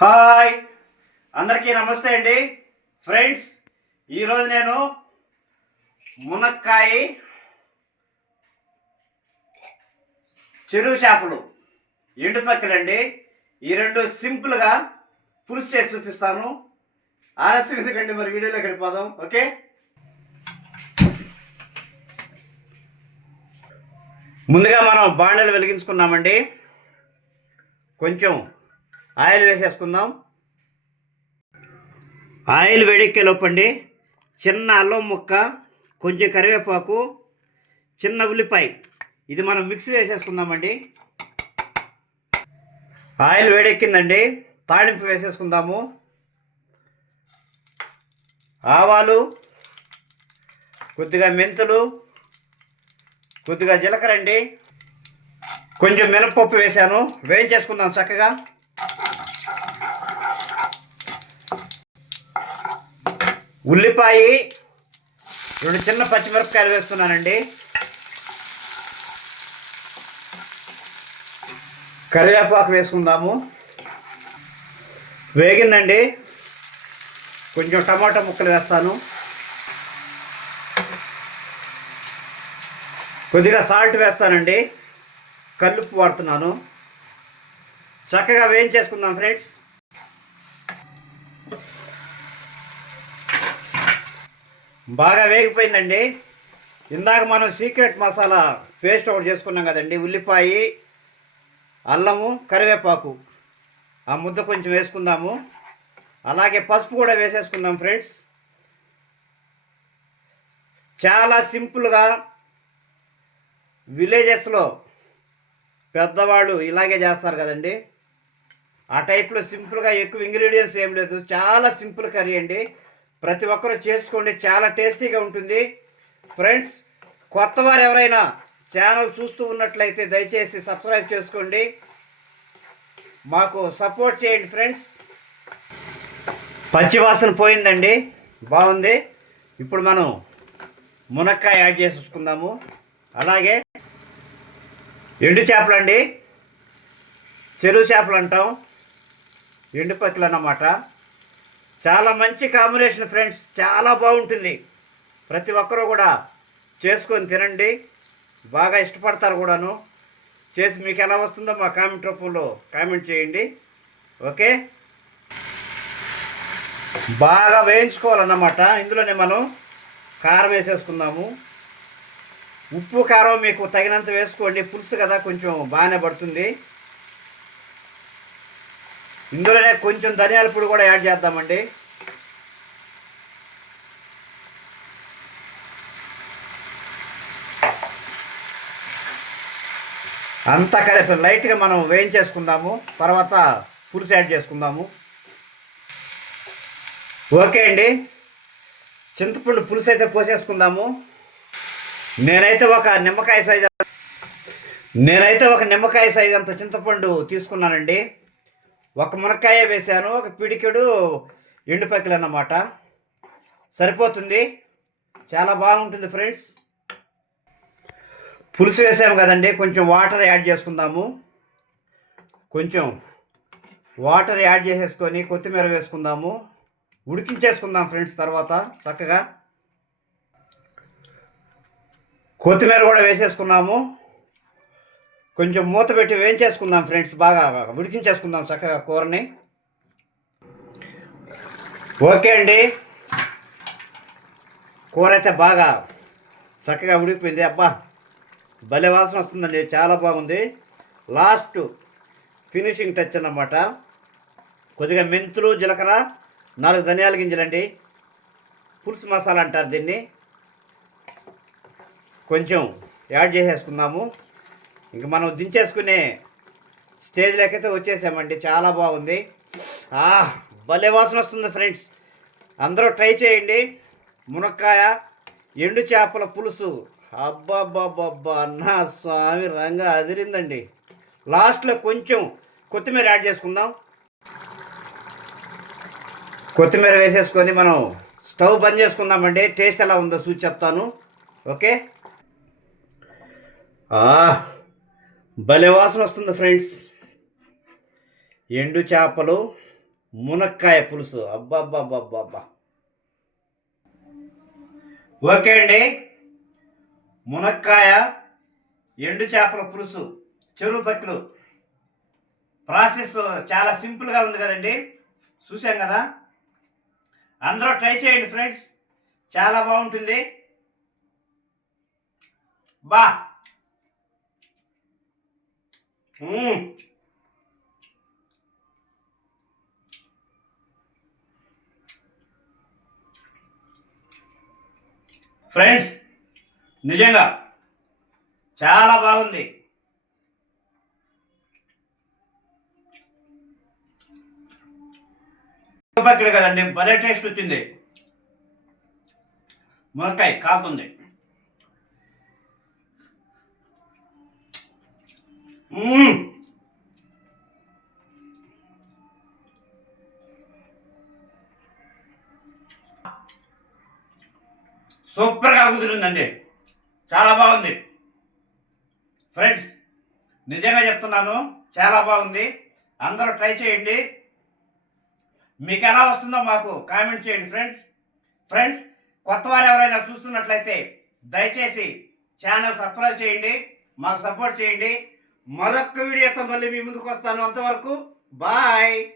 Hi! అందరికీ నమస్తే అండి. ఫ్రెండ్స్ ఈరోజు నేను మునక్కాయ చెరువు చేపలు ఎండుపక్కలండి ఈ రెండు సింపుల్గా పులుసు చేసి చూపిస్తాను. ఆలస్యం ఎందుకండి? మరి వీడియోలోకి వెళ్ళిపోదాం. ఓకే? ముందుగా మనం బాండలు వెలిగించుకున్నామండి. కొంచెం ఆయిల్ వేసేసుకుందాం. ఆయిల్ వేడెక్కే లోపండి. చిన్న అల్లం ముక్క కొంచెం కరివేపాకు చిన్న ఉల్లిపాయ. ఇది మనం మిక్స్ వేసేసుకుందామండి ఆయిల్ వేడెక్కిందండి. తాళింపు వేసేసుకుందాము. ఆవాలు కొద్దిగా మెంతులు కొద్దిగా జీలకర్ర అండి. కొంచెం మినపప్పు వేశాను. వేయించేసుకుందాం చక్కగా. ఉల్లిపాయ రెండు చిన్న పచ్చిమిరపకాయలు వేస్తున్నానండి. కరివేపాకు వేసుకుందాము. వేగిందండి. కొంచెం టమాటా ముక్కలు వేస్తాను. కొద్దిగా సాల్ట్ వేస్తానండి. కల్లుప్పు వాడుతున్నాను. చక్కగా వేయించేసుకుందాం ఫ్రెండ్స్. బాగా వేగిపోయిందండి. ఇందాక మనం సీక్రెట్ మసాలా పేస్ట్ ఒకటి చేసుకున్నాం కదండి ఉల్లిపాయ అల్లము కరివేపాకు. ఆ ముద్ద కొంచెం వేసుకుందాము. అలాగే పసుపు కూడా వేసేసుకుందాం ఫ్రెండ్స్. చాలా సింపుల్గా విలేజెస్లో పెద్దవాళ్ళు ఇలాగే చేస్తారు కదండి. ఆ టైప్లో సింపుల్గా ఎక్కువ ఇంగ్రీడియంట్స్ ఏం లేదు. చాలా సింపుల్ కర్రీ అండి. ప్రతి ఒక్కరూ చేసుకోండి. చాలా టేస్టీగా ఉంటుంది. ఫ్రెండ్స్ కొత్త వారు ఎవరైనా ఛానల్ చూస్తూ ఉన్నట్లయితే దయచేసి సబ్స్క్రైబ్ చేసుకోండి. మాకు సపోర్ట్ చేయండి ఫ్రెండ్స్. పచ్చివాసన పోయిందండి. బాగుంది. ఇప్పుడు మనం మునక్కాయ యాడ్ చేసుకుందాము. అలాగే ఎండు చేపలు అండి. చెరువు చేపలు అంటాం. ఎండు పక్కలు అన్నమాట. చాలా మంచి కాంబినేషన్ ఫ్రెండ్స్ చాలా బాగుంటుంది. ప్రతి ఒక్కరూ కూడా చేసుకొని తినండి. బాగా ఇష్టపడతారు కూడాను. చేసి మీకు ఎలా వస్తుందో మా కామెంట్ రూపంలో కామెంట్ చేయండి. ఓకే? బాగా వేయించుకోవాలన్నమాట. ఇందులోనే మనం కారం వేసేసుకుందాము. ఉప్పు కారం మీకు తగినంత వేసుకోండి. పులుసు కదా కొంచెం బాగానే పడుతుంది. ఇందులోనే కొంచెం ధనియాల పొడి కూడా యాడ్ చేద్దామండి. అంతా కలిపి లైట్గా మనం వేయించేసుకుందాము. తర్వాత పులుసు యాడ్ చేసుకుందాము. ఓకే అండి. చింతపండు పులుసు అయితే పోసేసుకుందాము. నేనైతే ఒక నిమ్మకాయ సైజ్ నేనైతే ఒక నిమ్మకాయ సైజ్ అంత చింతపండు తీసుకున్నానండి. ఒక మునక్కాయ వేశాను ఒక పిడికెడు ఎండుపక్కలు అన్నమాట. సరిపోతుంది. చాలా బాగుంటుంది ఫ్రెండ్స్. పులుసు వేసాము కదండి కొంచెం వాటర్ యాడ్ చేసుకుందాము. కొంచెం వాటర్ యాడ్ చేసేసుకొని కొత్తిమీర వేసుకుందాము. ఉడికించేసుకుందాం ఫ్రెండ్స్ తర్వాత చక్కగా. కొత్తిమీర కూడా వేసేసుకున్నాము. కొంచెం మూత పెట్టి వేయించేసుకుందాం ఫ్రెండ్స్ బాగా ఉడికించేసుకుందాం చక్కగా కూరని. ఓకే అండి. కూర అయితే బాగా చక్కగా ఉడికిపోయింది. అబ్బా భలే వాసన వస్తుందండి. చాలా బాగుంది. లాస్ట్ ఫినిషింగ్ టచ్ అన్నమాట. కొద్దిగా మెంతులు జీలకర్ర నాలుగు ధనియాల గింజలండి. పులుసు మసాలా అంటారు దీన్ని. కొంచెం యాడ్ చేసేసుకుందాము. ఇంక మనం దించేసుకునే స్టేజ్లోకైతే వచ్చేసామండి. చాలా బాగుంది. భలే వాసన వస్తుంది ఫ్రెండ్స్. అందరూ ట్రై చేయండి. మునక్కాయ ఎండు చేపల పులుసు. అబ్బాబ్బాబ్బా నా స్వామి రంగా అదిరిందండి. లాస్ట్లో కొంచెం కొత్తిమీర యాడ్ చేసుకుందాం. కొత్తిమీర వేసేసుకొని మనం స్టవ్ బంద్ చేసుకుందామండి. టేస్ట్ ఎలా ఉందో చూసి చెప్తాను. ఓకే? ఆ, భలే వాసన వస్తుంది ఫ్రెండ్స్. ఎండు చేపలు మునక్కాయ పులుసు. అబ్బాబ్బాబ్బాబ్బా ఓకే అండి. మునక్కాయ ఎండు చేపల పులుసు చెరువు పక్కలు. ప్రాసెస్ చాలా సింపుల్గా ఉంది కదండి. చూసాం కదా? అందరూ ట్రై చేయండి ఫ్రెండ్స్. చాలా బాగుంటుంది. బా. ఫ్రెండ్స్ నిజంగా చాలా బాగుంది. పక్కన కదండి భలే టేస్ట్ వచ్చింది. మునక్కాయ కాలుతుంది. Mm. సూపర్గా కుదిరిందండి చాలా బాగుంది. ఫ్రెండ్స్ నిజంగా చెప్తున్నాను చాలా బాగుంది. అందరూ ట్రై చేయండి. మీకు ఎలా వస్తుందో మాకు కామెంట్ చేయండి ఫ్రెండ్స్ ఫ్రెండ్స్ కొత్త వారు ఎవరైనా చూస్తున్నట్లయితే దయచేసి ఛానల్ సబ్స్క్రైబ్ చేయండి మాకు సపోర్ట్ చేయండి. మరొక్క వీడియోతో మళ్ళీ మీ ముందుకు వస్తాను. అంతవరకు బాయ్.